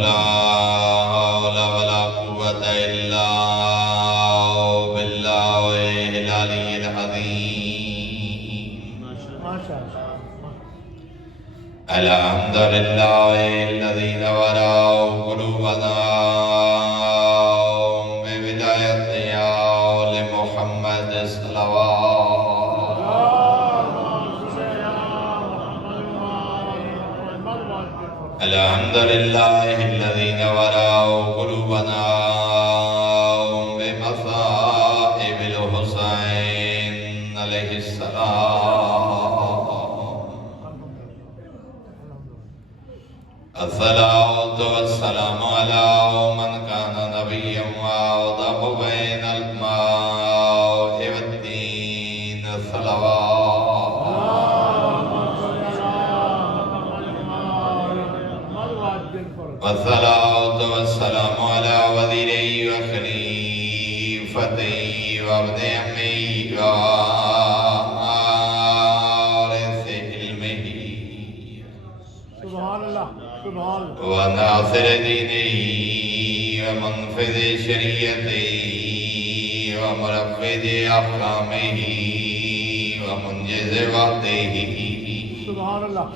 لا حول ولا قوة إلا بالله العلي العظيم الحمد لله الذي نور قلوبنا بولاية آل محمد صلوات الحمد لله الذي نور قلوبنا بمصائب الحسين عليه السلام الصلاة والسلام على من كان نبيا وأوضح بين الماء والدين الصلوات والصلاة والسلام على وزيري وخليفتي وابن أمي ووارث علمه سبحان الله سبحان الله وناصر دينه ومنفذ شريعته ومرفذ أحكامه ومنجز وعده سبحان الله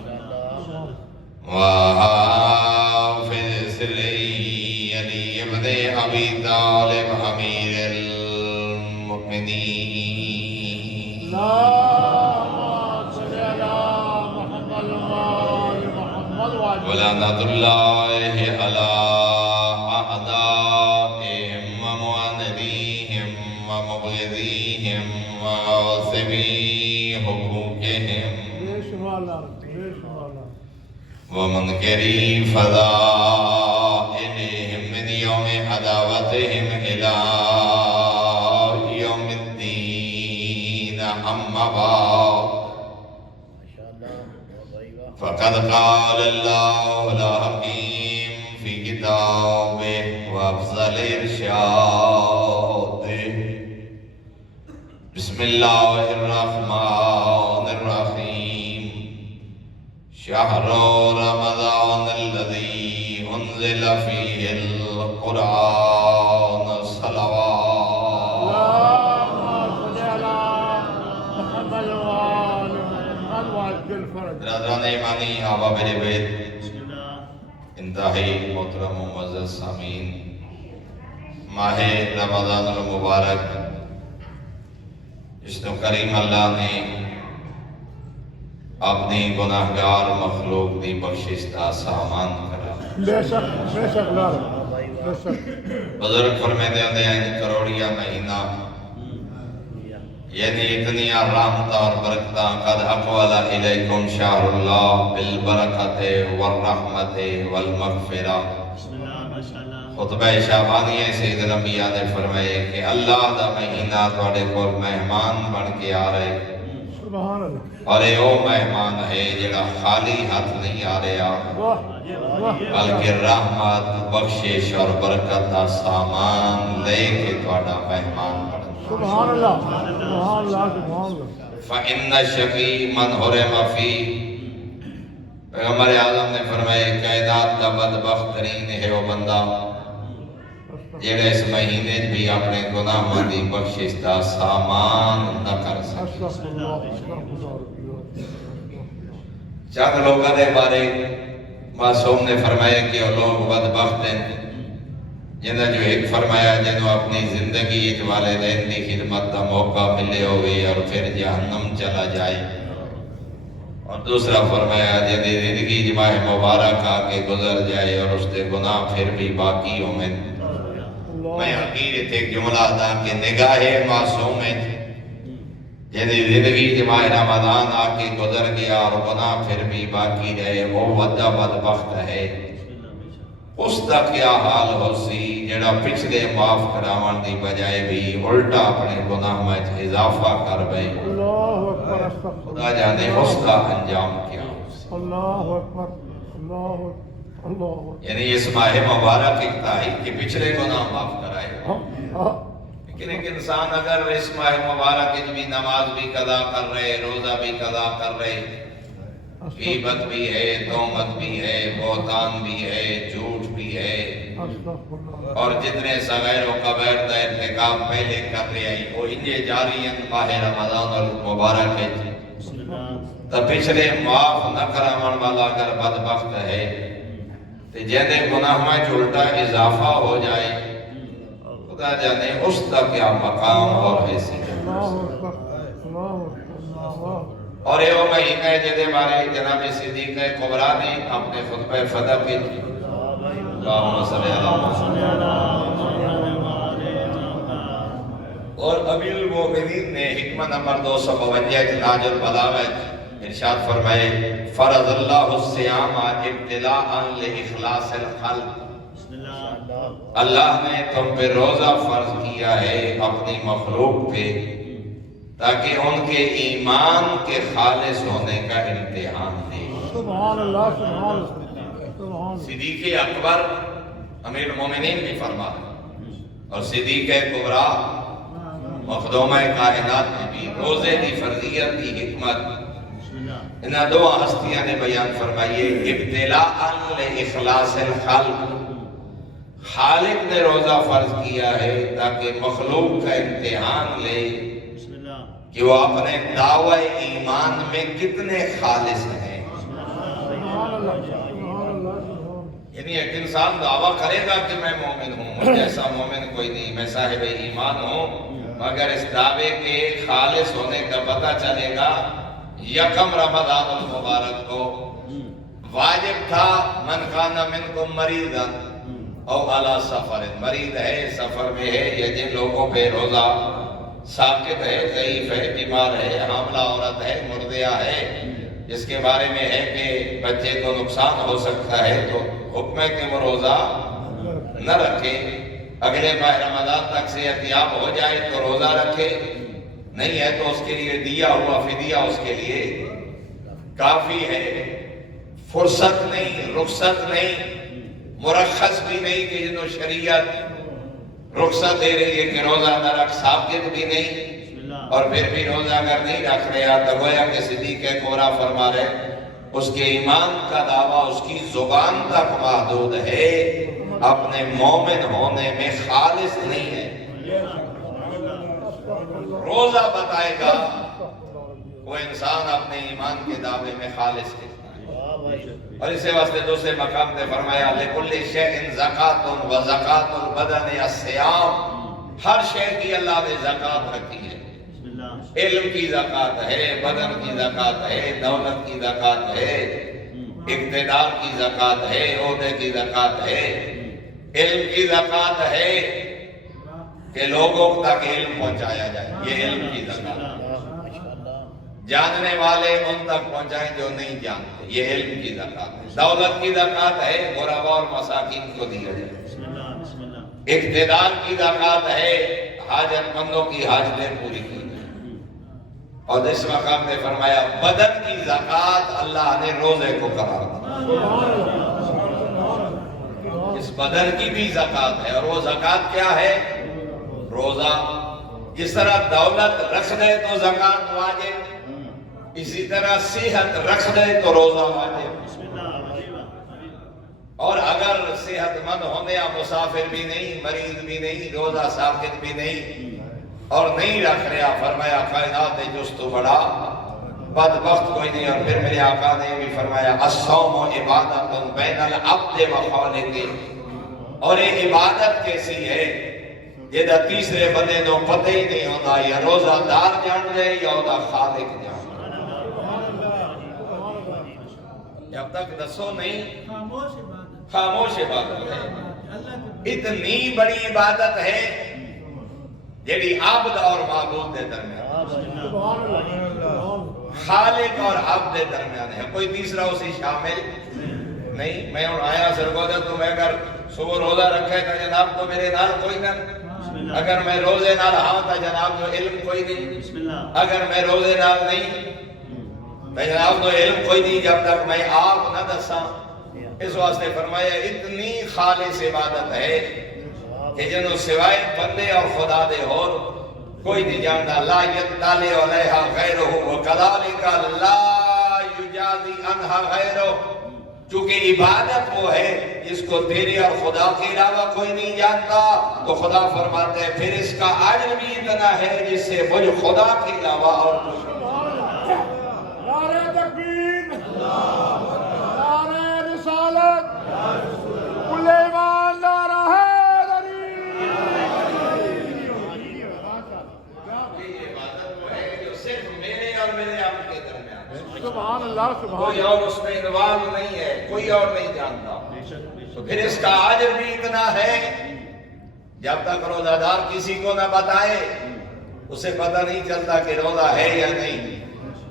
وحافظ سره علي بن أبي طالب أمير المؤمنين اللهم صل على محمد وآل محمد ولعنة الله على أعدائهم ومعانديهم ومبغضيهم وعاصبي حقوقهم ومنكري فضائلهم من يوم عداوتهم إلى يوم الدين أما بعد فقد قال الله الحكيم في كتابه وأفضل إرشاده بسم الله الرحمن الرحيم شهر رمضان الذي أنزل فيه القرآن صلوات اللهم صل على محمد وآل محمد برادران ایمانی احباب میرے بیت انتہائی محترم و معزز سامعین ماہ رمضان المبارک جس نے کریم اللہ نے اپنی گناہگار مخلوق دی بخشش دا سامان کرا بے شک لال بے شک بزرگ فرمیندے ہوندے ہیں کروڑیا مہینہ یعنی اتنی رحمت اور برکتاں قد اقوال الیکم شہر اللہ بالبرکت والرحمت والمغفرہ خطبہ شعبانی سید الانبیاء نے فرمائے کہ اللہ دا مہینہ توڑے کو مہمان بن کے آ رہے سبحان اللہ اور یہ وہ مہمان ہے جڑا خالی ہاتھ نہیں آ رہا بلکہ رحمت بخشش اور برکت کا سامان لے کے تھوڑا مہمان بن سبحان اللہ سبحان اللہ سبحان اللہ فَإِنَّ الشَّقِي مَنْ حُرِمَ فِيهِ پیغمبر اعظم نے فرمایا کائنات کا بدبخت ترین ہے وہ بندہ جڑا اس مہینے بھی اپنے گناہوں دی بخشش دا سامان نہ کر سکے چند لوگوں نے بارے معصوم نے فرمایا کہ وہ لوگ بدبخت ہیں جنہاں جو ایک فرمایا جنہوں اپنی زندگی والدین دی خدمت دا موقع ملے ہوئے اور پھر جہنم چلا جائے اور دوسرا فرمایا جنہی زندگی جماع مبارک آکے گزر جائے اور اس دے گناہ پھر بھی باقی ہوں میں حقیقت ایک جملہ ادا کہ نگاہ معصوم ہے جنہی زندگی جماع رمضان آکے گزر گیا اور گناہ پھر بھی باقی رہے وہ ودا بدبخت ہے اس دا کیا حال ہو سی جڑا پچھلے معاف کراون دی بجائے بھی الٹا اپنے گناہ میں اضافہ کر بے خدا جانے اس کا انجام کیا اللہ اکبر اللہ اللہ یعنی اس ماہ مبارک اکتا ہے کہ پچھلے گناہ معاف کرائے لیکن ایک انسان اگر اس ماہ مبارک بھی نماز بھی قضا کر رہے روزہ بھی قضا کر رہے غیبت بھی ہے، تہمت بھی ہے، بہتان بھی ہے، جھوٹ بھی ہے، استغفر اور جتنے صغیر و کبیر دا ارتکاب پہلے کر رہے ہیں وہ انجے جاری ہیں ماہ رمضان المبارک ہے تو پچھلے معاف نہ کرامن والا اگر بدبخت ہے تو جہنے گناہ میں جھلٹا اضافہ ہو جائے خدا جانے اس کا کیا مقام اور حیثیت ہے۔ اللہ اکبر اللہ اکبر اور یہ وہ مہینہ ہے جہدے بارے جناب صدیق کبریٰ نے اپنے خطبہ فتح کی اللہم صلی اللہ اور امیر المومنین نے حکمہ نمبر 252 ناج البلاغہ ارشاد فرمائے فرض اللہ الصیام ابتلاء لإخلاص القلب اللہ نے تم پہ روزہ فرض کیا ہے اپنی مخلوق پہ تاکہ ان کے ایمان کے خالص ہونے کا امتحان دے۔ سبحان اللہ سبحان اللہ سبحان صدیق اکبر امیر المومنین بھی فرماتے اور صدیق کبریٰ مخدومہ کائنات میں بھی روزے کی فرضیت کی حکمت انہاں دو ہستیاں نے بیان فرمائیے ابتلاء لإخلاص الخلق خالق نے روزہ فرض کیا ہے تاکہ مخلوق کا امتحان لے کہ وہ اپنے دعوی ایمان میں کتنے خالص ہیں۔ یعنی ایک انسان دعویٰ کرے گا کہ میں مومن ہوں مجھ جیسا مومن کوئی نہیں میں صاحب ایمان ہوں مگر اس دعوے کے خالص ہونے کا پتہ چلے گا یکم رمضان المبارک کو واجب تھا من کان منکم مریضا او علی سفر مریض ہے سفر میں ہے یا جن لوگوں پہ روزہ ساقط ہے ضعیف ہے بیمار ہے حاملہ عورت ہے مردیہ ہے جس کے بارے میں ہے کہ بچے کو نقصان ہو سکتا ہے تو حکم ہے کہ وہ روزہ نہ رکھے اگلے ماہ رمضان تک صحت یاب ہو جائے تو روزہ رکھے نہیں ہے تو اس کے لیے دیا ہوا فدیہ اس کے لیے کافی ہے۔ فرصت نہیں رخصت نہیں مرخص بھی نہیں کہ جنہوں شریعت رخصت دے رہی ہے کہ روزہ نہ رکھ ثابت بھی نہیں اور پھر بھی روزہ اگر نہیں رکھ رہا تو گویا کہ صدیق کبریٰ فرما رہے اس کے ایمان کا دعویٰ اس کی زبان تک محدود ہے اپنے مومن ہونے میں خالص نہیں ہے۔ روزہ بتائے گا وہ انسان اپنے ایمان کے دعوے میں خالص ہے اور اسے واسطے دوسرے مقام نے فرمایا لِكُلِّ شَيْءٍ زَكَاةٌ وَزَكَاةُ الْبَدَنِ الصِّيَامُ ہر شے کی اللہ نے زکوٰۃ رکھی ہے علم کی زکوٰۃ ہے بدن کی زکوٰۃ ہے دولت کی زکوٰۃ ہے اقتدار کی زکوٰۃ ہے عہدے کی زکوٰۃ ہے علم کی زکوٰۃ ہے کہ لوگوں تک علم پہنچایا جائے یہ علم کی زکوٰۃ ہے جاننے والے ان تک پہنچائیں جو نہیں جانتے یہ علم کی زکوٰۃ ہے دولت کی زکوٰۃ ہے غرباء اور مساکین کو دیا جائے اقتدار کی زکوٰۃ ہے حاجت مندوں کی حاجتیں پوری کی جائیں اور اس مقام نے فرمایا بدن کی زکوٰۃ اللہ نے روزے کو قرار دیا اس بدن کی بھی زکوٰۃ ہے اور وہ زکوٰۃ کیا ہے روزہ جس طرح دولت رکھ دے تو زکوٰۃ واجب اسی طرح صحت رکھ دے تو روزہ واجب اور اگر صحت مند ہونے یا مسافر بھی نہیں مریض بھی نہیں روزہ ساکت بھی نہیں اور نہیں رکھ رہا فرمایا کائنات جستو بڑا بدبخت کوئی نہیں اور پھر میرے آقا نے بھی فرمایا الصوم عبادت بین العبد و خالقہ اور یہ عبادت کیسی ہے یہ تیسرے بندے نو پتہ ہی نہیں ہوتا یا روزہ دار جان دے یا ہوتا خالق جان جب تک دسو نہیں خاموش عبادت ہے اتنی بڑی عبادت ہے جیڑی عبد اور معبود دے درمیان خالق اور عبد دے درمیان ہے کوئی تیسرا اسی شامل نہیں میں آیا سرگودا تو میں اگر صبح روزہ رکھے تھا جناب تو میرے نال کوئی نہ اگر میں روزے نال ہاں تا جناب جو علم کوئی نہیں اگر میں روزے نال نہیں میں جناب تو علم کوئی نہیں جب تک میں آپ نہ دساں اس واسطے فرمایا اتنی خالص عبادت ہے کہ جنہوں سوائے بندے اور خدا دے اور کوئی نہیں جانتا لا یتالے علیہا غیرہ وکذالک لا یجازی عنہا غیرہ چونکہ عبادت وہ ہے جس کو تیرے اور خدا کے علاوہ کوئی نہیں جانتا، تو خدا فرماتے ہیں پھر اس کا اجر بھی اتنا ہے جس سے مجھ خدا کے علاوہ اور کچھ نعرہ تکبیر، نعرہ رسالت، کل ایمان نعرہ حیدری۔ یہ عبادت وہ ہے جو صرف میرے اور میرے آپ کے درمیان، سبحان اللہ، سبحان کوئی اور اس میں انوالو نہیں ہے، کوئی اور نہیں جانتا۔ تو پھر اس کا اجر بھی اتنا ہے، جب تک روزہ دار کسی کو نہ بتائے اسے پتہ نہیں چلتا کہ روزہ ہے یا نہیں۔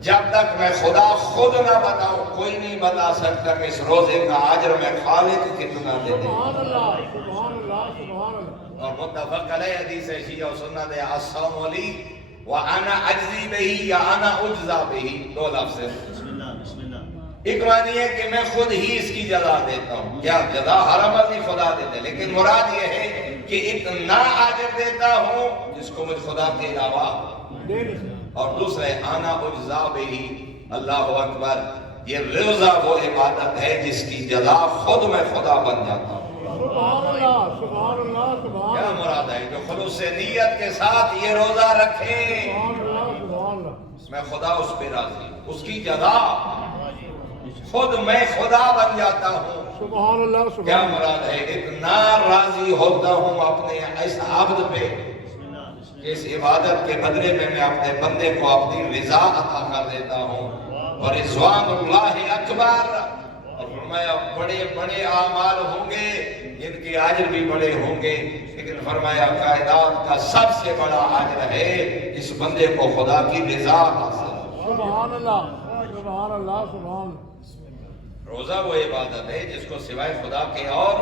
جب تک میں خدا خود نہ بتاؤں کوئی نہیں بتا سکتا کہ اس روزے کا اجر میں خالق کتنا دے دے۔ سبحان اللہ، سبحان اللہ، سبحان اللہ۔ اور متفق علیہ حدیث شیعہ و سنت ہے الصوم لی وانا اجزی بہی یا انا اجزا بہی، دو لفظ ہیں۔ ایک معنی ہے کہ میں خود ہی اس کی جزا دیتا ہوں، کیا جزا ہر عمل نہیں خدا دیتے، لیکن مراد یہ ہے کہ اتنا اجر دیتا ہوں جس کو مجھ خدا کے علاوہ۔ اور دوسرے آنا اجزا بہی، اللہ اکبر، یہ روزہ وہ عبادت ہے جس کی جزا خود میں خدا بن جاتا ہوں۔ سبحان اللہ، سبحان اللہ، سبحان کیا اللہ، مراد ہے؟ جو خلوص نیت کے ساتھ یہ روزہ رکھے سبحان اللہ، سبحان اللہ۔ میں خدا اس پہ راضی، اس کی جزا خود میں خدا بن جاتا ہوں۔ سبحان اللہ، کیا سبحان اللہ۔ مراد ہے؟ اتنا راضی ہوتا ہوں اپنے اس عبد پہ کہ اس عبادت کے بدلے میں اپنے بندے کو اپنی رضا عطا کر دیتا ہوں۔ اور رضوان اللہ اکبر، اور فرمایا بڑے بڑے اعمال ہوں گے جن کے اجر بھی بڑے ہوں گے، لیکن فرمایا کائنات کا سب سے بڑا اجر ہے اس بندے کو خدا کی رضا حاصل۔ سبحان اللہ، سبحان اللہ، سبحان اللہ۔ روزہ وہ عبادت ہے جس کو سوائے خدا کے اور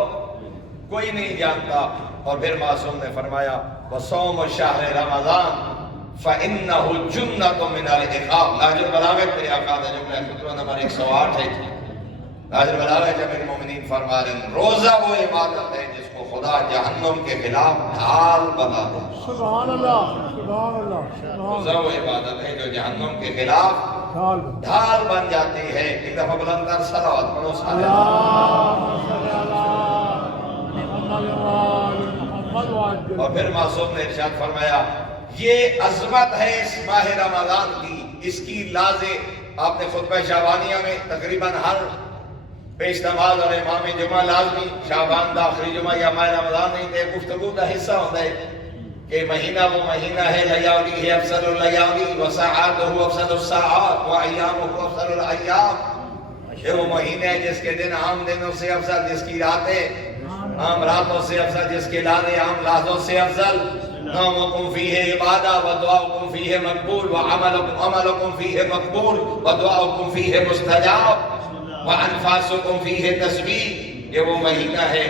کوئی نہیں جانتا۔ اور پھر معصوم نے فرمایا وصوم شہر رمضان فإنه جنۃ من العقاب۔ لاج البلاغہ میرے آقا کا جملہ خطبہ نمبر 108 ہے۔ لاج البلاغہ جب المومنین فرما رہے ہیں روزہ وہ عبادت ہے جس کو خدا جہنم کے خلاف ڈھال بنا دے۔ سبحان اللہ، سبحان اللہ، سبحان روزہ اللہ۔ وہ عبادت ہے جو جہنم کے خلاف ڈھال۔ ڈھال بن جاتی ہے۔ ایک دفعہ بلند کر صلوات پڑھو سارے۔ اللہم صلی علی محمد وآل محمد وعجل۔ اور پھر معصوم نے ارشاد فرمایا یہ عظمت ہے اس ماہ رمضان کی، اس کی لازے آپ نے خطبہ شعبانیہ میں تقریباً ہر پیش نماز اور امام جمعہ لازمی شعبان دا آخری جمعہ یا ماہ رمضان نہیں دے گفتگو کا حصہ ہوتا ہے کہ مہینہ وہ مہینہ ہے، لیالی ہے افضل اللیالی وساعاتہ افضل الساعات وایامہ افضل الایام۔ یہ وہ مہینہ ہے جس کے دن عام دنوں سے افضل، جس کی راتیں عام راتوں سے افضل، جس کے لحظے عام لحظوں سے افضل۔ نومکم فیہ عبادہ ودعاؤکم فیہ مقبول وعملکم فیہ مقبول ودعاؤکم فیہ مستجاب وانفاسکم فیہ تسبیح۔ یہ وہ مہینہ ہے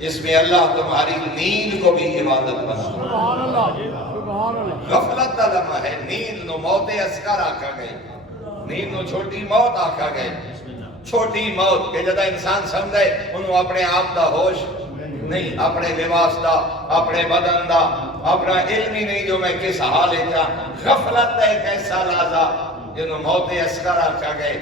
جس میں اللہ تمہاری نیند کو بھی عبادت بنا۔ سبحان اللہ، سبحان اللہ۔ غفلت دا لمحہ ہے، نیند نو موت اصغر آکھا گئے، نیند نو چھوٹی موت آکھا گئے۔ چھوٹی موت کہ جدہ انسان سمجھے انہوں اپنے آپ دا ہوش نہیں، اپنے لباس دا، اپنے بدن دا، اپنا علم ہی نہیں جو میں کس حال ہے۔ غفلت دا ایک ایسا لازا جنہوں موت اصغر آکھا گئے،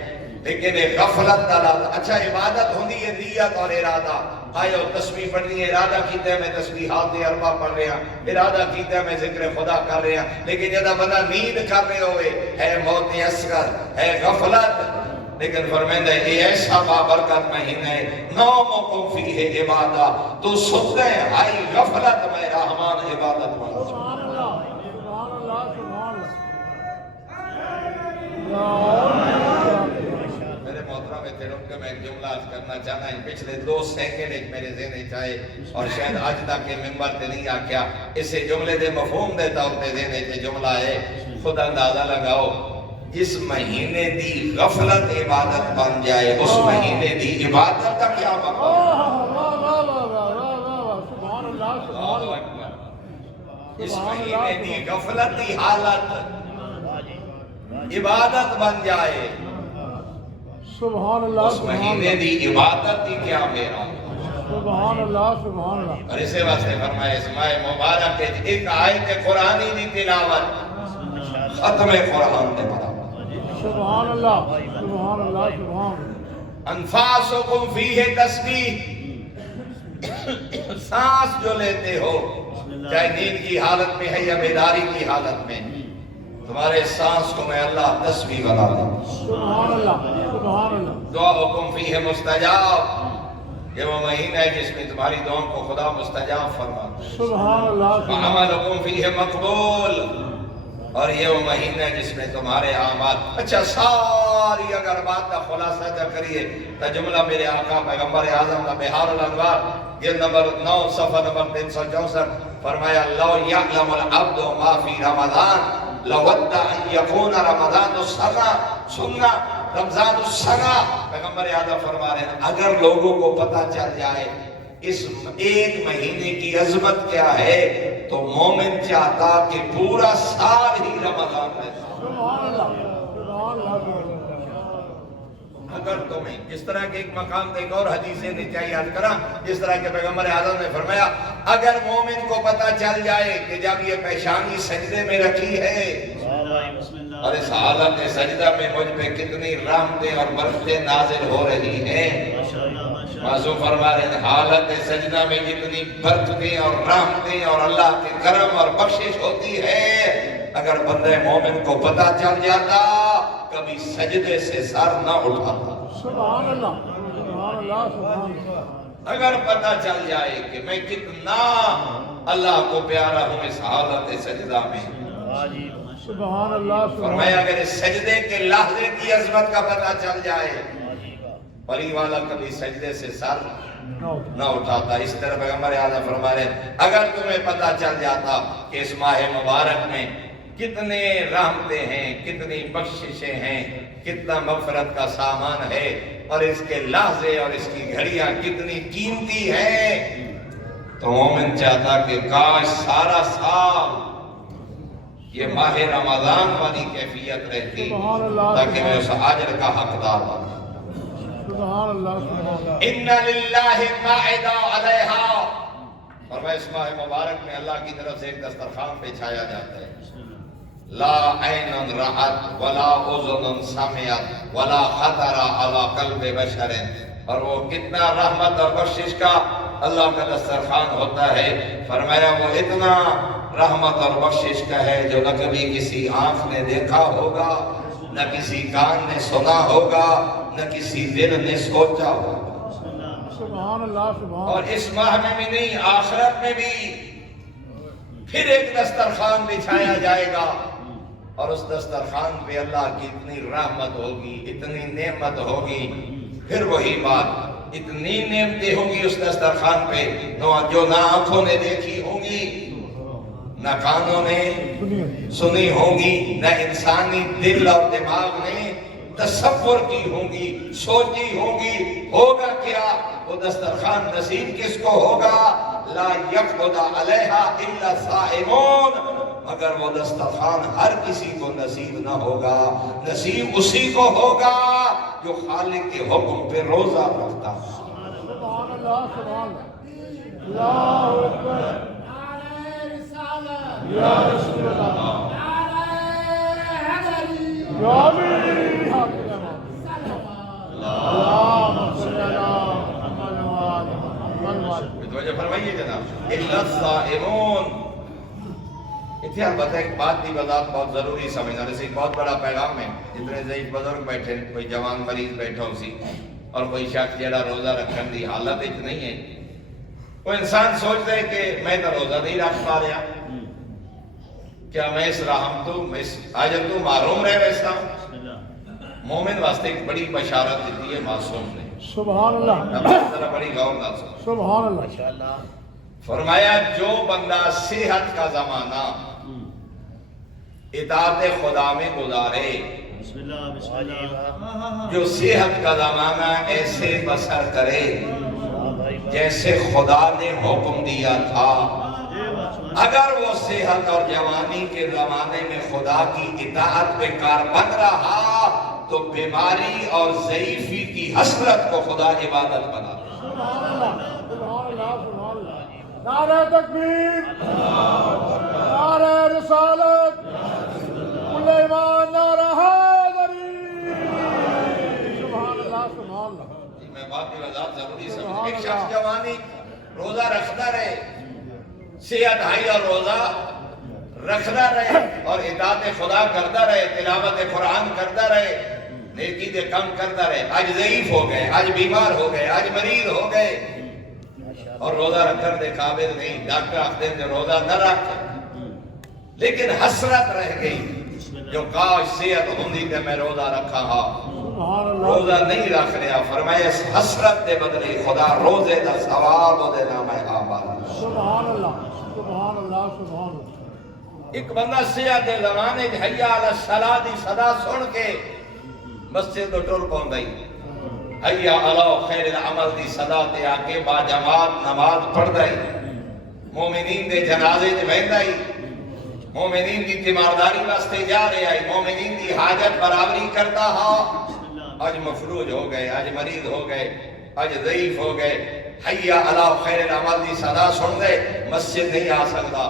لیکن ایک غفلت دا لازا۔ اچھا عبادت ہوندی ہے نیت اور ارادہ، آئے اور تسبیح پڑھنی ہے، ارادہ کیتے ہیں میں تسبیحات اربع پڑھ رہے ہیں، ارادہ کیتے ہیں میں ذکر خدا کر رہے ہیں، لیکن جدہ بندہ نیند کر رہے ہوئے ہے موت اصغر، ہے غفلت۔ لیکن فرمائندہ یہ ایسا بابرکت مہینہ ہے، نومکم فیہ عبادہ، تو سن گئے ہائی غفلت میں رحمان عبادت مند۔ سبحان اللہ، سبحان اللہ، سبحان اللہ۔ میرے محترم احترام کہ میں ایک جملہ آج کرنا چاہنا ہے، پچھلے 2 سیکنڈ ایک میرے ذہن چاہے اور شاید آج تک کے ممبر تے نہیں آکیا، اسے جملے دے مفہوم دے طور تے ذہن تے جملہ ہے، خود اندازہ لگاؤ جس مہینے دی غفلت عبادت بن جائے اس مہینے دی عبادت کا کیا مقام؟ سبحان اللہ، سبحان اللہ۔ اس مہینے دی غفلت دی حالت عبادت بن جائے، سبحان اللہ، اس مہینے دی عبادت دی کیا میرا؟ سبحان اللہ، سبحان اللہ۔ اور اسے واسطے فرمایا اس ماہ مبارک کے ایک آیت قرآنی دی تلاوت ختم قرآن دے پڑھا۔ سبحان اللہ، سبحان اللہ، سبحان اللہ۔ انفاسکم فیہ تسبیح، سانس جو لیتے ہو چاہے نیند کی حالت میں ہے یا بیداری کی حالت میں، تمہارے سانس کو میں اللہ تسبیح بنا دوں۔ سبحان اللہ سبحان اللہ دعاؤکم فیہ مستجاب، یہ وہ مہینہ ہے جس میں تمہاری دعاؤں کو خدا مستجاب فرماتا ہے۔ سبحان اللہ وعملکم فیہ مقبول، اور یہ وہ مہینہ ہے جس میں تمہارے اعمال۔ اچھا ساری اگر بات کا خلاصہ جا کریے تو جملہ میرے آقا پیغمبر اعظم کا بہار الانوار جلد نمبر 9 صفحہ نمبر 364 فرمایا لو یعلم العبد ما فی رمضان لود ان یکون رمضان سنہ رمضان السنہ۔ پیغمبر اعظم فرما رہے ہیں اگر لوگوں کو پتہ چل جائے اس ایک مہینے کی عظمت کیا ہے تو مومن چاہتا کہ پورا سال ہی رمضان رہے۔ سبحان اللہ سبحان اللہ اگر تمہیں جس طرح کے ایک مقام ایک اور حدیث نیچے یاد کرا، جس طرح کے پیغمبر اعظم نے فرمایا اگر مومن کو پتہ چل جائے کہ جب یہ پیشانی سجدے میں رکھی ہے اور اس حالت سجدہ میں مجھ پہ کتنی رحمتیں اور برکتیں نازل ہو رہی ہیں، معصوم فرما رہے ہیں حالت سجدہ میں جتنی برکتیں اور رحمتیں اور اللہ کے کرم اور بخشش ہوتی ہے، اگر بندے مومن کو پتہ چل جاتا کبھی سجدے سے سر نہ اٹھاتا۔ سبحان اللہ سبحان اللہ سبحان اللہ اگر پتہ چل جائے کہ میں کتنا اللہ کو پیارا ہوں اس حالت سجدہ میں، سبحان اللہ فرمایا اگر اس سجدے کے لحظے کی عظمت کا پتہ چل جائے پری والا کبھی سجدے سے سر نہ اٹھاتا۔ اس طرح پیغمبر اعظم فرما رہے ہیں اگر تمہیں پتہ چل جاتا کہ اس ماہ مبارک میں کتنے رحمتیں ہیں، کتنی بخششیں ہیں، کتنا مغفرت کا سامان ہے، اور اس کے لحظے اور اس کی گھڑیاں کتنی قیمتی ہیں، تو مومن چاہتا کہ کاش سارا سال یہ ماہ رمضان والی کیفیت رہتی تاکہ میں اس اجر کا حقدار بنوں۔ سبحان اللہ سبحان اللہ ان للہ مائدہ علیہا، فرمایا اس ماہ مبارک میں اللہ کی طرف سے ایک دسترخوان بچھایا جاتا ہے، لا عین رأت ولا اذن سمعت ولا خطر علی قلب بشر، اور وہ کتنا رحمت اور بخشش کا اللہ کا دسترخوان ہوتا ہے، فرمایا وہ اتنا رحمت اور بخشش کا ہے جو نہ کبھی کسی آنکھ نے دیکھا ہوگا، نہ کسی کان نے سنا ہوگا، نہ کسی دل نے سوچا ہوگا۔ سبحان اللہ سبحان اور اس ماہ میں بھی نہیں، آخرت میں بھی پھر ایک دسترخوان بچھایا جائے گا، اور اس دسترخوان پہ اللہ کی اتنی رحمت ہوگی، اتنی نعمت ہوگی، پھر وہی بات اتنی نعمتیں ہوں گی اس دسترخوان پہ جو نہ آنکھوں نے دیکھی ہوں گی، نہ کانوں نے سنی ہوں گی، نہ انسانی دل اور دماغ نے تصور کی ہوں گی، سوچی ہوں گی۔ ہوگا کیا؟ وہ دسترخوان نصیب کس کو ہوگا؟ لا یقعد علیہا الا الصائمون، مگر وہ دسترخوان ہر کسی کو نصیب نہ ہوگا، نصیب اسی کو ہوگا جو خالق کے حکم پہ روزہ رکھتا ہے۔ سبحان اللہ سبحان اللہ اللہ اکبر یا رسول اللہ یا امین اللہم صلی اللہ محمد توجہ فرمائیے جناب، الا الصائمون۔ اتنے البتہ ایک بات بھی بذات بہت ضروری سمجھنا، جیسے ایک بہت بڑا پیغام ہے، جتنے ضعیف بزرگ بیٹھے، کوئی جوان مریض بیٹھا اسی، اور کوئی شخص جڑا روزہ رکھن دی حالت ہی نہیں ہے، وہ انسان سوچتا ہے کہ میں تو روزہ نہیں رکھ پا رہا، کیا میں اس رحمتوں میں اس اجر تو محروم رہ بیٹھتا ہوں؟ مومن واسطے ایک بڑی بشارت دیتی ہے معصوم نے، سبحان اللہ ذرا بڑی غور نہ سن۔ سبحان اللہ فرمایا جو بندہ صحت کا زمانہ اطاعت خدا میں گزارے، جو صحت کا زمانہ ایسے بسر کرے جیسے خدا نے حکم دیا تھا، اگر وہ صحت اور جوانی کے زمانے میں خدا کی اطاعت پہ کاربند رہا تو بیماری اور ضعیفی کی حسرت کو خدا عبادت بنا دے۔ سبحان اللہ سبحان اللہ سبحان اللہ نعرہ تکبیر نعرہ رسالت کل ایمان نعرہ حیدری سبحان اللہ سبحان اللہ میں بات کی وضاحت ضروری سمجھ، ایک شخص جوانی روزہ رکھتا رہے، صحت ہائی اور روزہ رکھتا رہے اور اطاعت خدا کرتا رہے، تلاوت قرآن کرتا رہے، نیکی دے کم کرتا رہے۔ آج ضعیف ہو گئے، آج بیمار ہو گئے، آج مریض ہو گئے اور روزہ رکھنے دے قابل نہیں، ڈاکٹر آخر دے روزہ نہ رکھ، لیکن حسرت رہ گئی جو کاش صحت ہوندی کہ میں روزہ رکھا ہاں، سبحان اللہ روزہ نہیں رکھ رہا۔ فرمایا اس حسرت دے بدلے خدا روزے دا ثواب دے نام ہے آباد۔ سبحان اللہ سبحان اللہ سبحان اللہ۔ ایک بندہ صحت دے زمانے حی علی الصلاۃ دی صدا سن کے مسجد تو ٹر پوندا ہی، حی علی خیر العمل دی صدا تے آ کے با جماعت نماز پڑھدا ہی، مومنین دے جنازے وچ ویندا ہی، مومنین دی تیمارداری واسطے جا رہا ہے، مومنین دی حاجت برابری کرتا ہاں۔ آج مفلوج ہو گئے، آج مریض ہو گئے، آج ضعیف ہو گئے، حی علی خیر العمل دی صدا سن دے مسجد نہیں آ سکتا،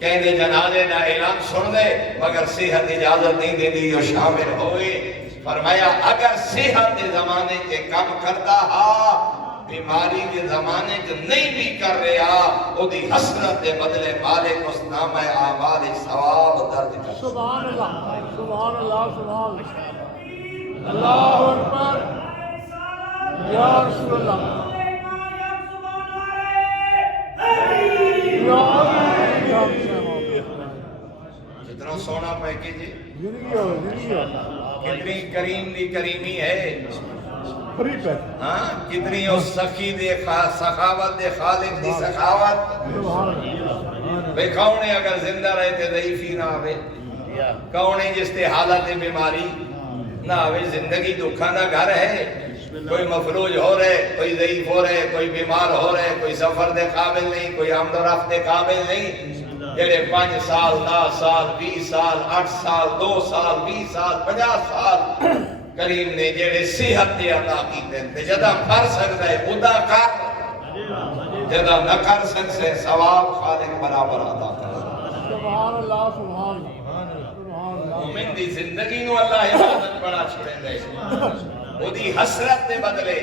کہنے جنازے دا اعلان سن دے مگر صحت اجازت نہیں دے دی جو شامل ہوئے۔ فرمایا اگر صحت دے زمانے کے کم کرتا ہاں، بیماری کے زمانے کے نہیں بھی کر رہا، او دی حسرت دے بدلے مالک اس نام اعمال ثواب درج کر۔ سبحان اللہ سبحان اللہ سبحان اللہ۔ اللہ اکبر یا رسول اللہ یا علی یا جتنا سونا پیکیج ہے، زندگی ہو زندگی ہو کتنی کریم دی کریمی ہے، فری پہ ہاں کتنی اس سخی دے سخاوت دے خالق دی سخاوت۔ سبحان اللہ بے کون ہے اگر زندہ رہے تے ضعیفی نہ آوے، کون ہے جس تے حالت بیماری نہ آوے، زندگی دکھا نہ گھر ہے، کوئی مفلوج ہو رہے، کوئی ضعیف ہو رہے، کوئی بیمار ہو رہے، کوئی سفر دے قابل نہیں، کوئی آمد و رفت دے قابل نہیں، جڑے 5 سال 10 سال 20 سال 8 سال 2 سال 20 سال 50 سال کریم نے جڑے صحت دے عطا کیتے تے جدا کر سکتا ہے ادا کر، جدا نہ کر سکتے ثواب خالق برابر عطا کر۔ سبحان اللہ سبحان اللہ سبحان اللہ۔ مومن دی زندگی نو اللہ حفاظت بڑا چھڑے دے، او دی حسرت دے بدلے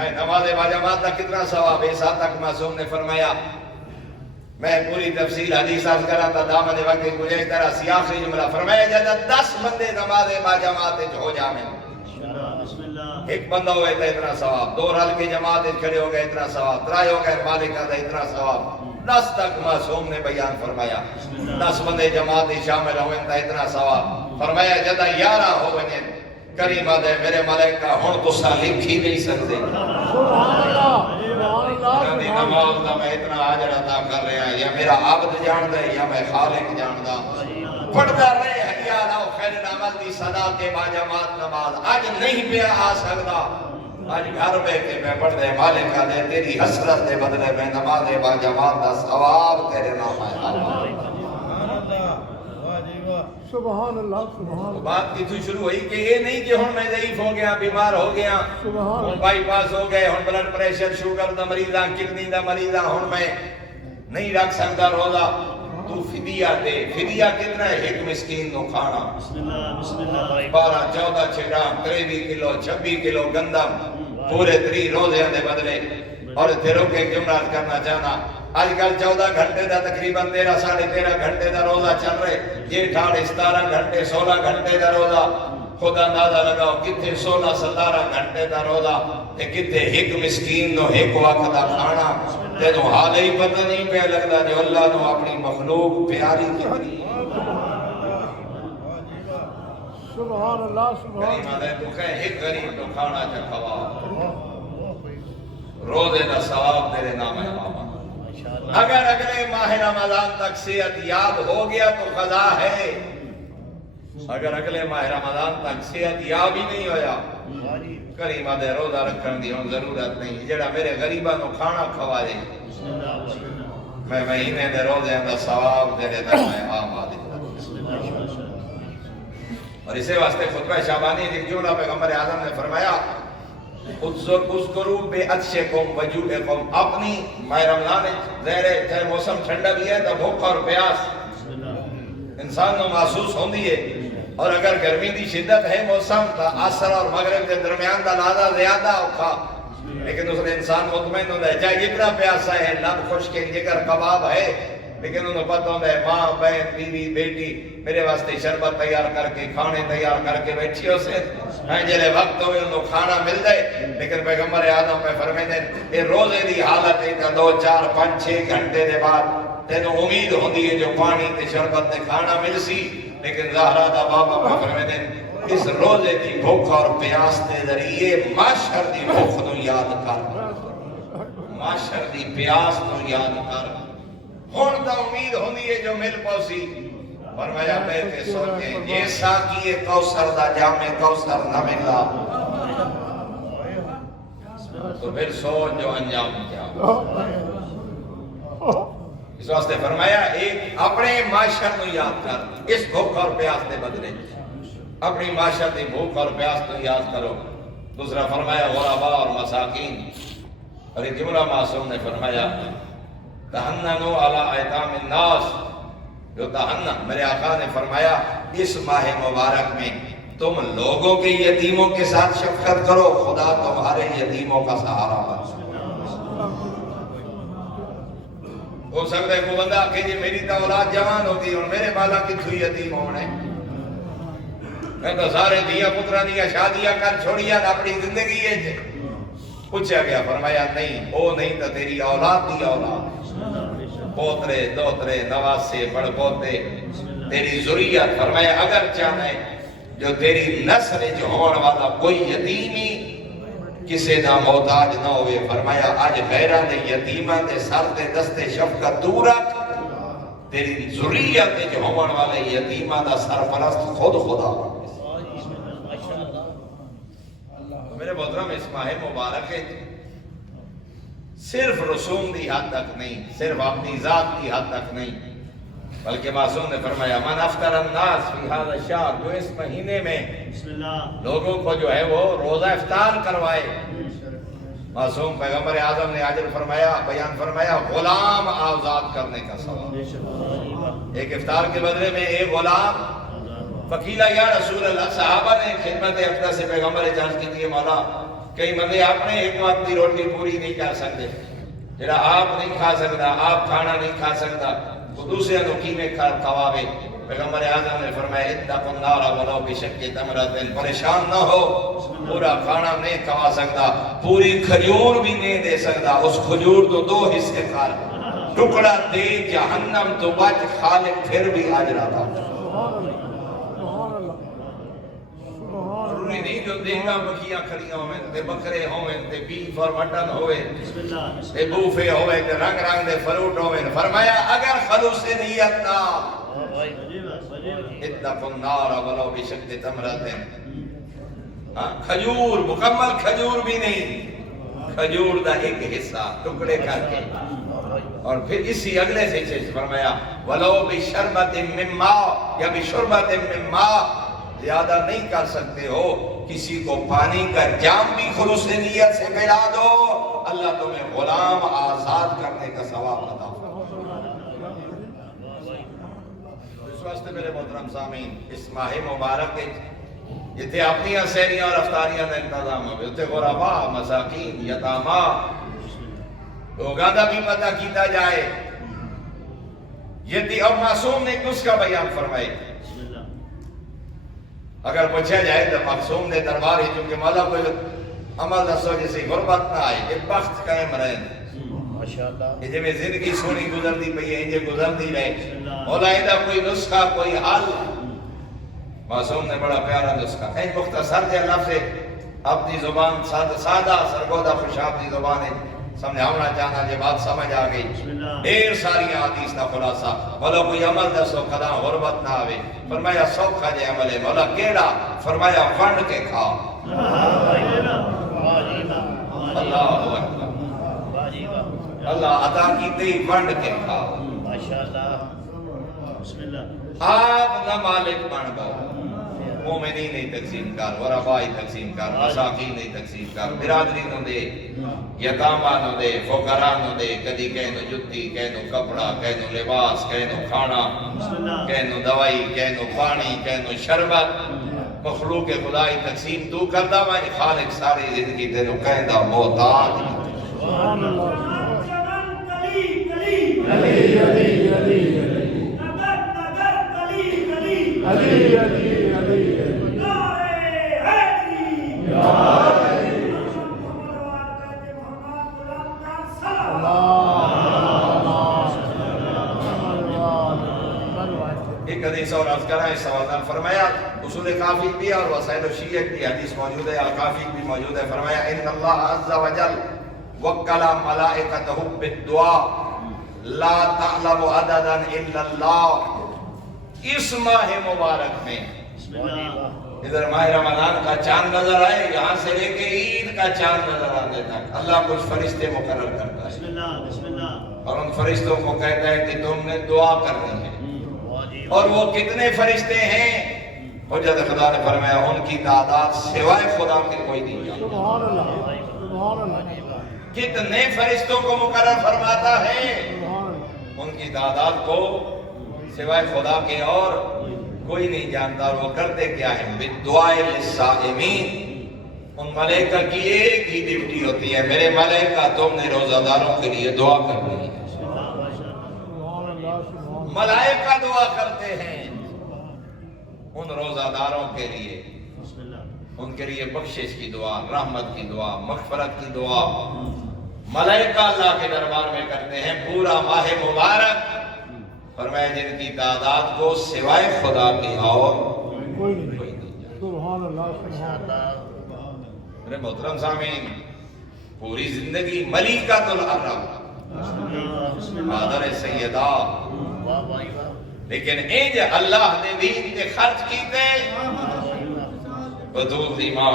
اے نماز باجماعت دا کتنا ثواب ہے۔ اس حد تک معصوم نے فرمایا، میں پوری تفصیل حدیث عرض کرا تھا، دامن وقت گزشتہ طرح سیاق سے جملہ فرمایا جاتا 10 بندے نماز باجماعت ہو جامن، ایک بندہ ہوئے تھا اتنا ثواب، 2 رل کے جماعت کھڑے ہو گئے اتنا ثواب، 3 ہو گئے مالک کا اتنا ثواب، 10 تک معصوم نے بیان فرمایا، 10 بندے جماعت شامل ہوئے تھا اتنا ثواب، فرمایا جدا 11 ہو گئے کریم دے میرے ملائکہ ہن تساں لکھ ہی نہیں سکتے، سبحان اللہ سبحان اللہ دی نماز دا میں اتنا اجر عطا کر رہا یا میرا عبد جان دے یا میں خالق جان دا، پڑھدا رہے حی علی خیر العمل دی صدا کے باجماعت نماز، آج نہیں پیا آ سکتا، آج گھر میں کے میں پڑھ دے مالک دے تیری حسرت دے بدلے میں نماز باجماعت دا ثواب تیرے نام ہے۔ سبحان اللہ سبحان اللہ۔ بات کی تو شروع ہوئی کہ یہ نہیں کہ ہن میں ضعیف ہو گیا، بیمار ہو گیا، سبحان ہن بائی پاس ہو گئے، ہن بلڈ پریشر شوگر دا مریضاں کڈنی دا مریضاں، ہن میں نہیں رکھ سکتا روزہ، تو فدیہ دے۔ فدیہ کتنا ہے؟ 1 مسکین نو کھانا، 12 14 چھڑا 23 کلو 26 کلو گندم پورے 3 روزے دے بدلے۔ اور تیروں کے جملہ کرنا چاہنا، آج کل 14 گھنٹے دا تقریباً 13 ساڑھے 13 گھنٹے دا روزہ چل رہے، یہ 17 گھنٹے 16 گھنٹے دا روزہ، خدا اندازہ لگاؤ کتنے 16 17 گھنٹے دا روزہ تے کتنے 1 مسکین نو 1 وقت دا کھانا، تے تو حال ہی پتہ نہیں پہ لگتا جو اللہ نو اپنی مخلوق پیاری کتنی۔ سبحان اللہ سبحان غریب آدھے تو کہیں 1 غریب تو کھانا چا کھوا، روزے دا ثواب تیرے نام ہے بابا۔ اگر اگلے ماہ رمضان تک صحت یاب ہو گیا تو قضا ہے، اگر اگلے ماہ رمضان تک صحت یاب ہی نہیں ہویا، کریمہ دے روزہ رکھن دی ہن ضرورت نہیں، جڑا میرے غریباں نو کھانا کھوائے، میں مہینے دے روزے دا ثواب تیرے نام ہے آماد۔ اور اسے واسطے خطبہ شعبانی ایک جملہ پیغمبر اعظم نے فرمایا، اذکروا بعطشکم وجوعکم، اپنی ماہ رمضان ظاہر ہے چاہے موسم ٹھنڈا بھی ہے تو بھوک اور پیاس انسان کو محسوس ہوندی ہے، اور اگر گرمی دی شدت ہے موسم تو عصر اور مغرب کے درمیان دا لازہ زیادہ اوکھا، لیکن اس نے انسان مطمئن ہوتا ہے چاہے جتنا پیاسا ہے لب خشک جگر کباب ہے لیکن انہوں پتہ ہوتا ہے ماں بہن بیوی بیٹی میرے واسطے شربت تیار کر کے کھانے تیار کر کے بیٹھی ہو سے جلے وقت ہوئے انہوں کھانا مل جائے لیکن پیغمبر اعظم پہ فرمائے یہ روزے دی حالت ہے 2 4 5 6 گھنٹے دے بعد تینوں امید ہوندی ہے جو پانی تے شربت تے کھانا مل سی لیکن زہرا دا بابا پہ فرمائے اس روزے دی بھوک اور پیاس دے ذریعے معاشر دی بھوک نو یاد کر معاشر دی پیاس نو یاد کر ہون دا امید ہوندی ہے جو مل پوسی فرمایا بیٹھے سوچیں یہ ساکی کوثر دا جام کوثر نہ ملا تو پھر سوچ جو انجام کیا اس واسطے فرمایا ایک اپنے معاشر نو یاد کر اس بھوک اور پیاس دے بدلے اپنی معاشر دی بھوک اور پیاس تو یاد کرو دوسرا فرمایا غرباء اور مساکین اور ایک جملہ معصوم نے فرمایا تحننوا علی ایتام الناس جو تحنن میرے آقا نے فرمایا اس ماہ مبارک میں تم لوگوں کے یتیموں کے ساتھ شفقت کرو خدا تمہارے یتیموں کا سہارا بن ہو سکتا ہے کوئی بندہ کہ جی میری تو اولاد جوان ہوتی اور میرے بالا کتھو یتیم ہونے میں تو سارے دیا پترہ دیا شادیاں کر چھوڑیا اپنی زندگی ہے پوچھا گیا فرمایا نہیں وہ نہیں تو تیری اولاد دی اولاد پوترے دوترے نواسے بڑ پوتے تیری ذریت فرمایا اگر چاہے جو تیری نسل جو ہون والا کوئی یتیمی کسے دا محتاج نہ ہوئے فرمایا آج غیران دے یتیمہ دے سر دے دستے شفقت دور رکھ تیری ذریت جو ہون والے یتیمہ دا سرپرست خود خدا میرے محترم اس ماہ مبارک ہے صرف رسوم دی حد تک نہیں صرف اپنی ذات کی حد تک نہیں بلکہ معصوم نے فرمایا من افطر الناس فی هذا الشهر جو اس مہینے میں لوگوں کو جو ہے وہ روزہ افطار کروائے معصوم پیغمبر اعظم نے اجر فرمایا بیان فرمایا غلام آزاد کرنے کا ثواب ایک افطار کے بدلے میں ایک غلام فقیلہ یا رسول اللہ صحابہ نے خدمت اقدس سے پیغمبر چانس کی دیئے مولا کئی بندے اپنے ایک وقت کی روٹی پوری نہیں کر سکتے جڑا آپ نہیں کھا سکتا آپ کھانا نہیں کھا سکتا تو دوسرے نکی میں کھواوے پیغمبر اعظم نے فرمایا اتقوا النار ولو بشق تمرۃ پریشان نہ ہو پورا کھانا نہیں کھوا سکتا پوری کھجور بھی نہیں دے سکتا اس کھجور تو 2 حصے کر ٹکڑا دے جہنم تو بچ خالق پھر بھی اجر عطا ضروری نہیں جو دیگا مکھیاں کھڑیاں ہوئے تے بکرے ہوئے تے بیف اور مٹن ہوئے تے بوفے ہوئے تے رنگ رنگ دے فروٹ ہوئے فرمایا اگر خلوص نیت نہ اتقوا النار ولو بشق تمرۃ کھجور مکمل کھجور بھی نہیں کھجور دا ایک حصہ ٹکڑے کر کے اور پھر اسی اگلے سے فرمایا ولو بشربۃ من ماء یا بشربۃ من ماء زیادہ نہیں کر سکتے ہو کسی کو پانی کا جام بھی خلوص نیت سے پلا دو اللہ تمہیں غلام آزاد کرنے کا ثواب عطا اس واسطے میرے محترم سامعین اس ماہ مبارک یہ تھے اپنی سہریاں اور افطاریاں کا انتظام ہوئے اتنے غرباء مساکین یتاما لوگاں دا بھی پتہ کیتا جائے یہ تھی اب معصوم نے ایک نسخہ بیان فرمائے اگر پوچھا جائے تو معصوم نے دربار ہی چونکہ مولا کوئی عمل دسو جیسے غربت نہ آئے یہ بخت قائم رہے یہ جب زندگی سونی گزر دی پئی ہے یہ گزر دی رہے مولا ایدہ کوئی نسخہ کوئی حل معصوم نے بڑا پیارا نسخہ ہے مختصر دے اللہ سے اپنی زبان سادہ سرگودہ خوشاب دی زبان ہے سمجھاؤنا چاہنا یہ بات سمجھ آ گئی دیر ساری حدیث کا خلاصہ بولا کوئی عمل دسو کدا غربت نہ آوے فرمایا سوکھا جے عمل ہے مولا کیڑا فرمایا ونڈ کے کھا اللہ اکبر اللہ عطا کی تی ونڈ کے کھا آپ نہ مالک بن گو مومنین نہیں تقسیم کر غربائی تقسیم کر مساکین نہیں تقسیم کر برادری نو دے یتامہ نو دے فقراء نو دے کدی کہنو جتی کہنو کپڑا کہنو لباس کہنو کھانا کہنو دوائی کہنو پانی کہنو شربت مخلوق خدائی تقسیم تو کردہ میں خالق ساری زندگی تینوں کہندہ محتاج سبحان اللہ کلی کلی علی علی علی نگر نگر کلی کلی علی علی علی نعرے حیدری ایک حدیث اور عرض کرائیں سوالان فرمایا اصول کافی بھی اور وسائل شیعہ کی حدیث موجود ہے الکافی بھی موجود ہے فرمایا ان اللہ عز و جل وکل ملائکتہ بالدعا لا تعلم عددا الا اللہ اس ماہ مبارک میں ادھر ماہ رمضان کا چاند نظر آئے یہاں سے لے کے عید کا چاند نظر آنے تک اللہ کچھ فرشتے مقرر کرتا ہے اور ان فرشتوں کو کہتا ہے کہ تم نے دعا کرنی ہے اور وہ کتنے فرشتے ہیں حجت خدا نے فرمایا ان کی تعداد سوائے خدا کے کوئی نہیں جانتا سبحان اللہ سبحان اللہ کتنے فرشتوں کو مقرر فرماتا ہے سبحان اللہ ان کی تعداد کو سوائے خدا کے اور کوئی نہیں جانتا اور وہ کرتے کیا ہے بالدعاء للصائمین ان ملائکہ کی ایک ہی ڈیوٹی ہوتی ہے میرے ملائکہ تم نے روزہ داروں کے لیے دعا کرنی ہے سبحان اللہ سبحان ملائکہ دعا کرتے ہیں ان روزہ داروں کے لیے ان کے لیے بخشش کی دعا رحمت کی دعا مغفرت کی دعا ملائکہ اللہ کے دربار میں کرتے ہیں پورا ماہ مبارک فرمایا جن کی تعداد کو سوائے خدا کے اور کوئی نہیں کوئی نہیں جانتا سبحان اللہ سبحان اللہ میرے محترم سامعین پوری زندگی ملکۃ العرب مادر سیدہ لیکن انج اللہ نے دین تے خرچ کیتے بطول دی ماں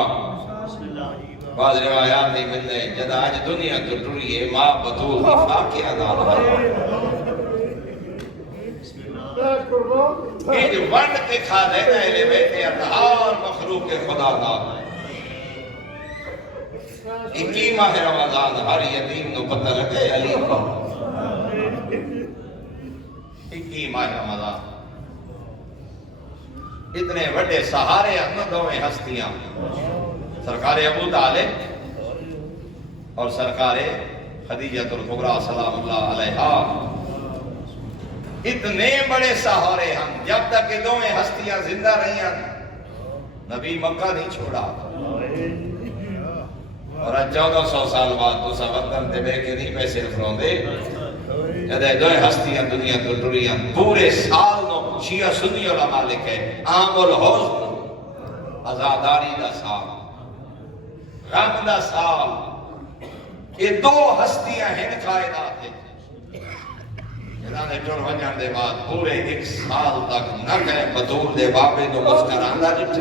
بعض روایات نہیں ملنے جدا آج دنیا تو ٹری ہے ماں بطول دی فاقیہ نال انج ونڈ کے کھا دے اہل بیت اطہار مخلوق خدا نال 21 ماہ رمضان ہر یتیم نو پتہ لگے علی کو 21 ماہ رمضان اتنے بڑے سہارے احمدویں ہستیاں سرکار ابو طالب اور سرکار خدیجۃ الکبریٰ سلام اللہ علیہا اتنے بڑے سہارے ہم جب تک یہ دونیں ہستیاں زندہ رہی ہیں نبی مکہ نہیں چھوڑا اور 1400 سال بعد تو سبتن تے بے کے نہیں پیسے فروندے جدے دوئے ہستیاں دنیا تو ٹریاں پورے سال نو شیعہ سنی علماء لکھے عام الحزن عزاداری دا سال غم دا سال یہ دو ہستیاں ہیں کائنات ہیں جنہاں نے ٹر وجن دے بعد پورے ایک سال تک نہ کہے بطول دے بابے تو مسکراندہ جب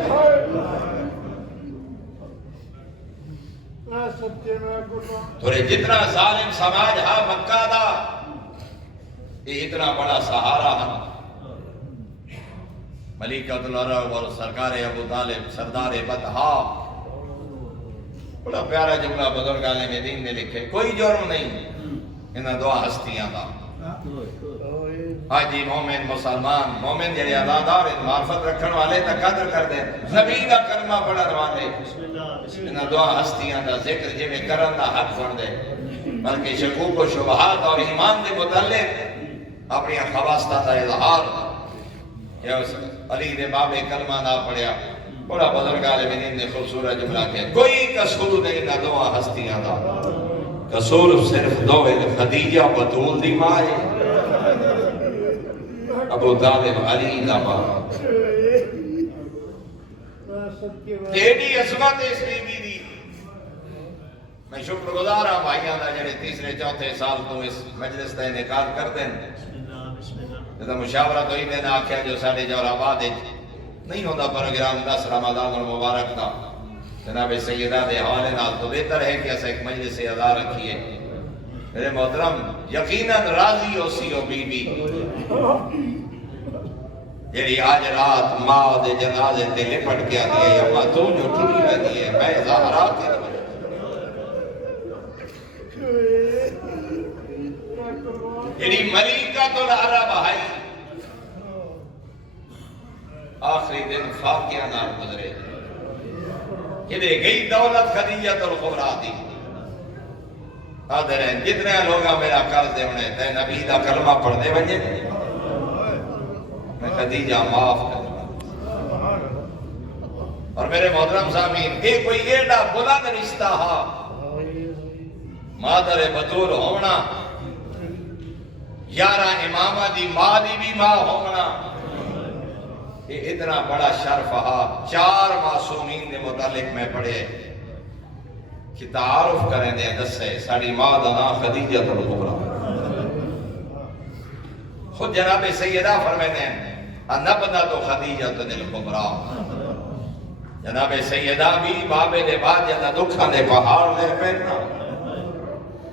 تھوڑے جتنا ظالم سماج ہاں مکہ دا یہ اتنا بڑا سہارا ہم ملکۃ العرب اور سرکار ابو طالب سردار بطحا بڑا پیارا جملہ بزرگان دین نے لکھے کوئی جرم نہیں انہاں دعا ہستیاں دا حاجی مومن مسلمان مومن جڑے ادادار معرفت رکھن والے تا قدر کر دے نبی دا کلمہ پڑھن والے انہاں دعا ہستیاں دا ذکر جے میں کرن دا حق بن دے بلکہ شکوک و شبہات اور ایمان دے متعلق اپنی خواستہ دا اظہار کہ اس علی دے بابے کلمہ نہ پڑھیا بڑا بزرگ عالمین نے خوبصورت جملہ کیا کوئی قصور نہیں نہ دعا ہستیاں دا قصور صرف دو خدیجہ بطول دی ماں ہے ابو طالب علی دا ماں تیری عظمت اس بیوی دی میں شکر گزار ہوں بھائیاں دا جڑے تیسرے چوتھے سال تو اس مجلس دا انعقاد کر دیں جدا مشاورہ تو ہی دینا آکھیا جو ساڑھے جور آباد نہیں ہوتا پروگرام 10 رمضان المبارک دا جناب سیدہ دے حوالے نال تو بہتر ہے کہ اسے ایک مجلس ادا رکھیے میرے محترم یقیناً راضی ہو سی ہو بی بی جیڑی آج رات ماں دے جنازے تے لپٹ کے آتی ہے یا تو جو ٹھڑی رہتی ہے میں زہرا کے جیڑی ملکۃ العرب ہے آخری دن فاقیہ نال گزرے کدے گئی دولت خدیجہ الکبریٰ دی آدھے رہن جتنے لوگا میرا کر دے انہیں تے نبی دا کلمہ پڑھ دے بجے میں خدیجہ معاف کر اور میرے محترم سامعین یہ کوئی ایڈا بلند رشتہ ہا مادر بطول ہونا یارہ امامہ دی ماں دی بھی ماں ہونا یہ اتنا بڑا شرف ہا 4 معصومین دے متعلق میں پڑھے کہ تعارف کریں دے دسے ساڑی ماں دا نام خدیجہ الکبریٰ خود جناب سیدہ فرمائے ہیں نبدت خدیجہ الکبریٰ جناب سیدہ بھی بابے دے بعد جنہ دکھا دے پہاڑ دے پہننا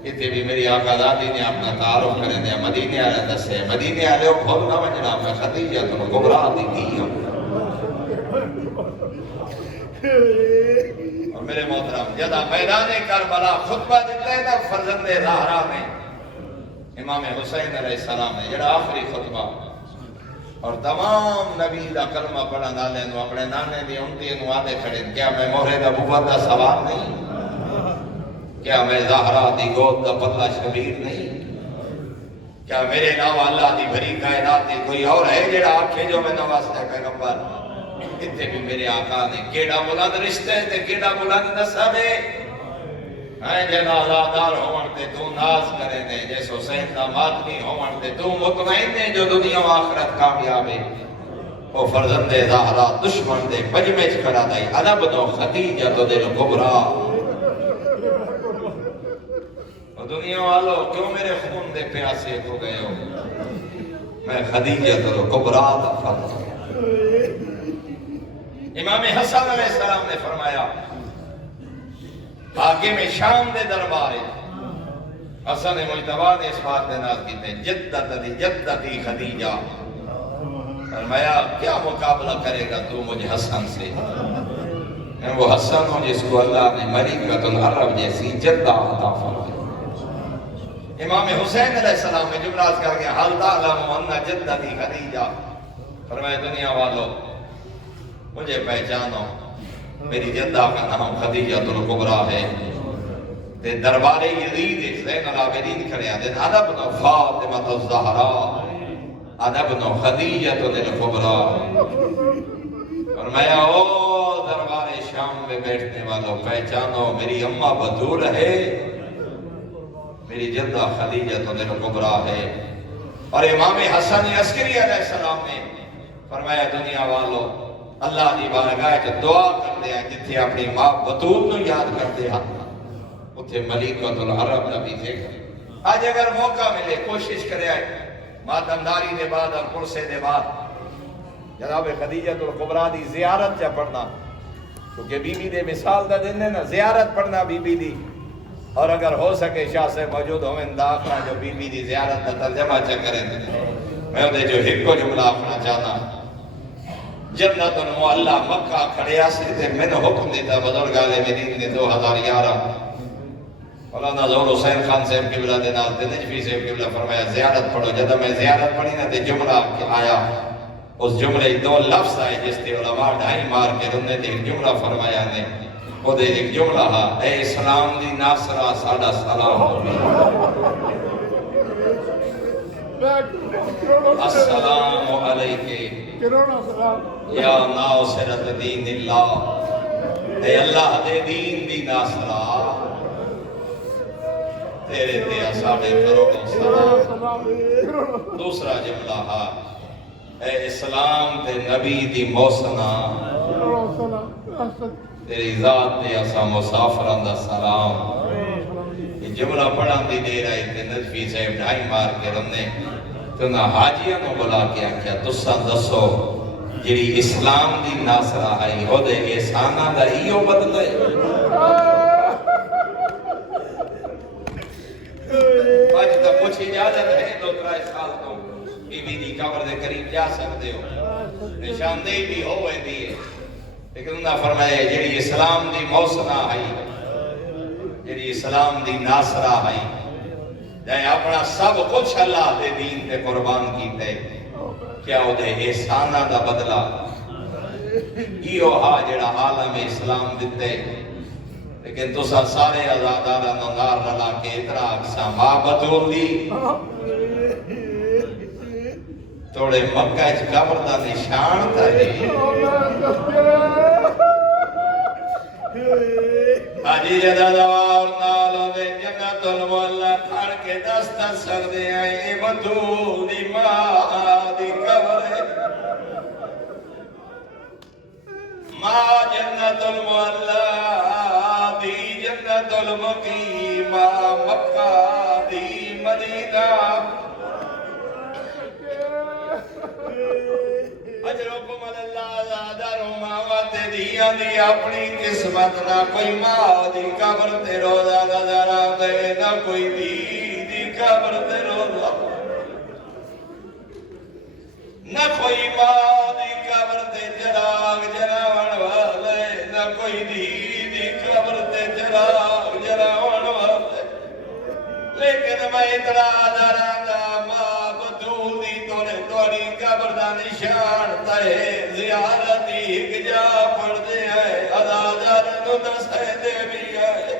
اتنے بھی میری آقا دادی نے اپنا تعارف کریں دے مدینے آلے دسے مدینے آلے ہو کھولنا میں جناب میں خدیجہ الکبریٰ دی کی ہوں اور میرے محترم جدہ میدان کربلا خطبہ دیتا ہے نا فرزند زہرا میں امام حسین علیہ السلام نے جڑا آخری خطبہ اور تمام نبی دا کلمہ پڑھن والے نو اپنے نانے دی انتی نو آدھے کھڑے کیا میں موہرے دا بوبا دا سوال نہیں کیا میں زہرا دی گود دا پلہ شبیر نہیں کیا میرے نام اللہ دی بھری کائنات دی کوئی اور ہے جڑا آنکھیں جو میں نواستے پیغمبر اتنے بھی میرے آقا نے کیڑا بلند رشتے تے کیڑا بلند نسب ہے جن آزادار ہون تے تو ناز کرے دے جیس حسین دا ماتمی ہون تے تو مطمئن دے جو دنیا و آخرت کامیاب ہے وہ فرزند زہرا دشمن دے مجمع کرا دائی عدب دو خدیجہ تو دل کبریٰ اور دنیا والو کیوں میرے خون دے پیاسے ہو گئے ہو میں خدیجہ تو کبریٰ دا فتح امام حسن علیہ السلام نے فرمایا حاکم شام دے دربارے حسن مجتبہ نے اس بات دے ناز کیتے جدتی خدیجہ فرمایا کیا مقابلہ کرے گا تو مجھے حسن سے میں وہ حسن ہوں جس کو اللہ نے ملکۃ العرب جیسی جدہ عطا فرمائی امام حسین علیہ السلام نے جملہ کر کے حال تعلم ان جدتی خدیجہ فرمایا دنیا والو مجھے پہچانو میری جدہ کا نام خدیجہ الکبریٰ ہے تے دربار یزید زین العابدین کھڑے ہیں انا ابن فاطمہ الزہراء انا ابن خدیجہ الکبریٰ فرمایا او دربار شام میں بیٹھنے والوں پہچانو میری اماں بطول ہے میری جدہ خدیجہ الکبریٰ ہے اور امام حسن عسکری علیہ السلام نے فرمایا دنیا والوں اللہ دی بارگاہ جو دعا کرتے ہیں جتھے اپنی ماں بطول نو یاد کرتے ہیں اتھے ملکۃ العرب نبی تھے آج اگر موقع ملے کوشش کرے آئے ماتمداری دے بعد اور پرسے دے بعد جناب خدیجہ الکبریٰ دی زیارت جا پڑھنا کیونکہ بی بی دے مثال دا دن نا زیارت پڑھنا بی بی دی اور اگر ہو سکے شاہ سے موجود ہوئے انداخنا جو بی بی دی زیارت دا ترجمہ چا کریں میں انہیں جو ہک کو جملہ اپنا چاہنا جنت المعلا مکہ کھڑے آسے تھے میں نے حکم دیتا بزرگالے مدین نے 2011 مولانا ظہور حسین خان صاحب قبلہ دے نال تے نجفی صاحب قبلہ فرمایا زیارت پڑھو جب میں زیارت پڑھی نا تے جملہ آیا اس جملے 2 لفظ آئے جس تے علماء ڈھائی مار کے انہیں تے ایک جملہ فرمایا نے وہ دے ایک جملہ ہا اے اسلام دی ناصرہ ساڑا سلام السلام علیکم یا ناصرت دین اللہ اے اللہ دے دین دی ناصرہ تیرے تے اصحابِ کرو سلام دوسرا جملہ ہے اے اسلام تے نبی دی موسنا تیری ذات تے اسا مسافران دا سلام یہ جملہ پڑھان دی دے رہی تے نجفی صاحب ڈھائی مار کے رننے تو نہ حاجیاں نو بلا کے آکھیا تساں دسو جڑی اسلام دی ناصرہ آئی ہو دے احسانہ دا ایو بدلے آج تک کچھ اجازت ہے 2-3 سال تو بی بی دی قبر دے قریب جا سکتے ہو نشاندہی بھی ہو ویندی ہے لیکن انہاں فرمایا جڑی اسلام دی موسنا آئی جڑی اسلام دی ناصرہ آئی جائے اپنا سب کچھ اللہ دے دین تے قربان کیتے کیا وہ دے احسانہ دا بدلہ یہ ہا جڑا عالم اسلام دیتے لیکن تو سارے آزادارہ نار رلا کے اترا اکسا ماں بطول دی توڑے مکہ اچ قبر دا نشان تھا جی آجی جدہ دوار نالوں دے جنت المولا کھڑ کے دستا سر دے آئے بطول دی ماں دی قبر ماں جنت المولا دی جنت المقیم ماں مکہ دی مدینہ اجرکم اللہ زادر ماوات دیا دی اپنی قسمت نہ کوئی ماں دی قبر تے روزہ نظر آگئے نہ کوئی دی قبر تے روزہ نہ کوئی ماں دی قبر تے چراغ جلاون والے نہ کوئی دی قبر تے چراغ جلاون والے لیکن میں اتنا درانا ماں بدول دی توڑی قبر دا نشان تے زیارتی ایک جا پڑھ دے ہے ادادار نو دسے دے بھی ہے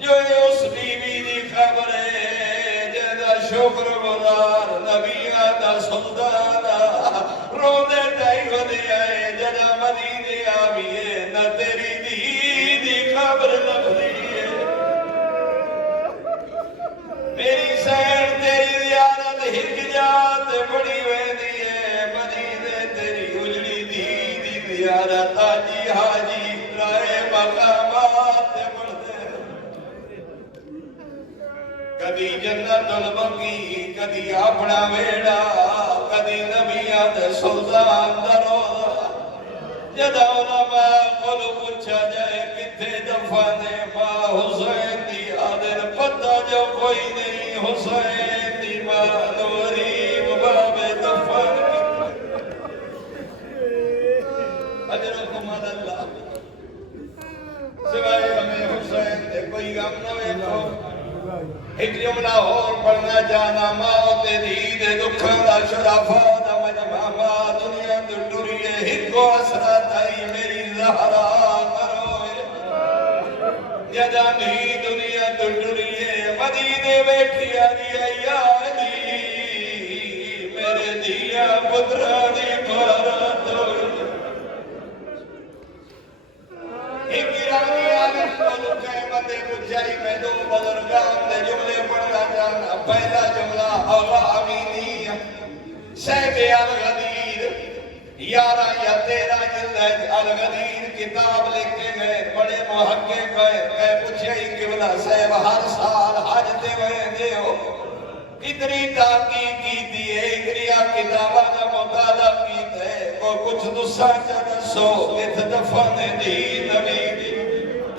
جو اس بی بی دی خبر ہے جیدہ شکر گزار نبیہ دا سلطانہ رو دے ٹائی ودے ہے جدہ مدینے آبیے نہ تیری دی خبر لبدی ہے میری سین تیری زیارت ہک جات بڑی ویدی ہے مدینے تیری اجڑی دی زیارت آجی حاجی رائے مقامات بڑھتے کدی جنت البقی کدی اپنا ویڑا کدی نبیات سلطان دروزہ جدہ علماء کلو پوچھا جائے کتھے دفانے ماں حسین دی آدر پتہ جو کوئی نہیں حسین دی ماں نوریب باب دفان اجرکم اللہ سوائے ہمیں حسین دے کوئی غم نوے کو ایک جملہ اور پڑھنا جانا موت دید دکھن دا شرافہ دا مجمع ماں دنیا دنڈوریے ہکو حسرت آئی میری زہرا کروئے جدانی دنیا دنڈوریے مدینے بیٹھی آدھی آئی میرے دیا پترانی پارت ہوئے ایک ایرانی آلم کلو قیمت بجائی میں دو بزرگان دے جملے پڑھنا جانا پہلا جملہ آغا امینی شیخ الغدیر یارہ یا تیرہ جلد الغدیر کتاب لکھ کے گئے بڑے محقق گئے اے پوچھے قبلہ صاحب ہر سال حج دے ہوئے دے ہو اتنی تحقیق کی دیئے اگریا کتابہ کا مطالعہ کی تے کو کچھ دوسرا چاہتا سو ات دفن دی نبی دی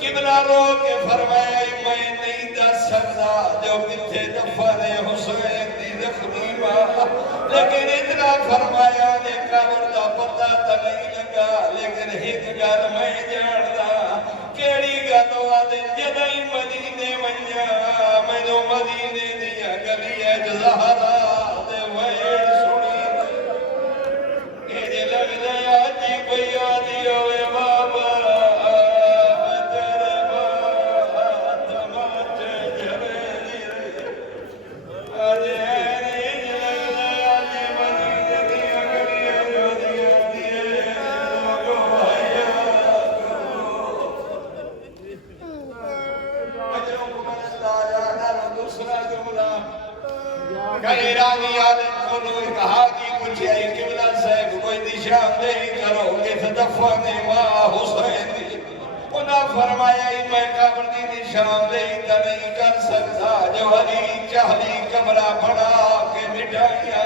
قبلہ رو کے فرمایا میں نہیں دس سکتا جو کتھے دفن حسین دی زخمی ماں لیکن اتنا فرمایا نے قبر دا پتہ تا نہیں لگا لیکن ایک گل میں جاندہ کیڑی گلوہ دے جدائی مدینے منجا میں دو مدینے دیا گلی ہے زہرا دے ویڑ سنی اے جے لگ دے آجی کوئی آدھی ہوئے بابا میں تیرے بات ماچے جھرے دی آجی ہے جے لگ دے آجی مدینے دیا گلی ہے جو دیا دیئے لوگو بھائیا اجرکم اللہ جانا دوسرا جملہ کئی رانی آدم کھولو کہا کی کچھ ہے قبلہ صاحب کوئی نشان نہیں کرو کہ تدفن ماں حسین دی انہاں فرمایا ہی میں قبر دی نشان نہیں تا نہیں کر سکتا جو علی چہلی قبرہ بڑھا کے مٹائیا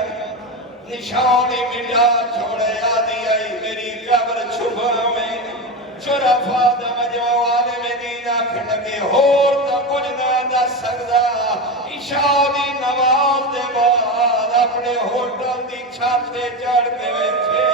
نشانی مٹا چھوڑے آدھی آئی میری قبر چھپا میں شرفا دا مجمع عالم دین آکھن لگے ہور تا کچھ نہ دس سکتا عشاء دی نماز دے بعد اپنے ہوٹل دی چھت تے چڑھ کے ویکھے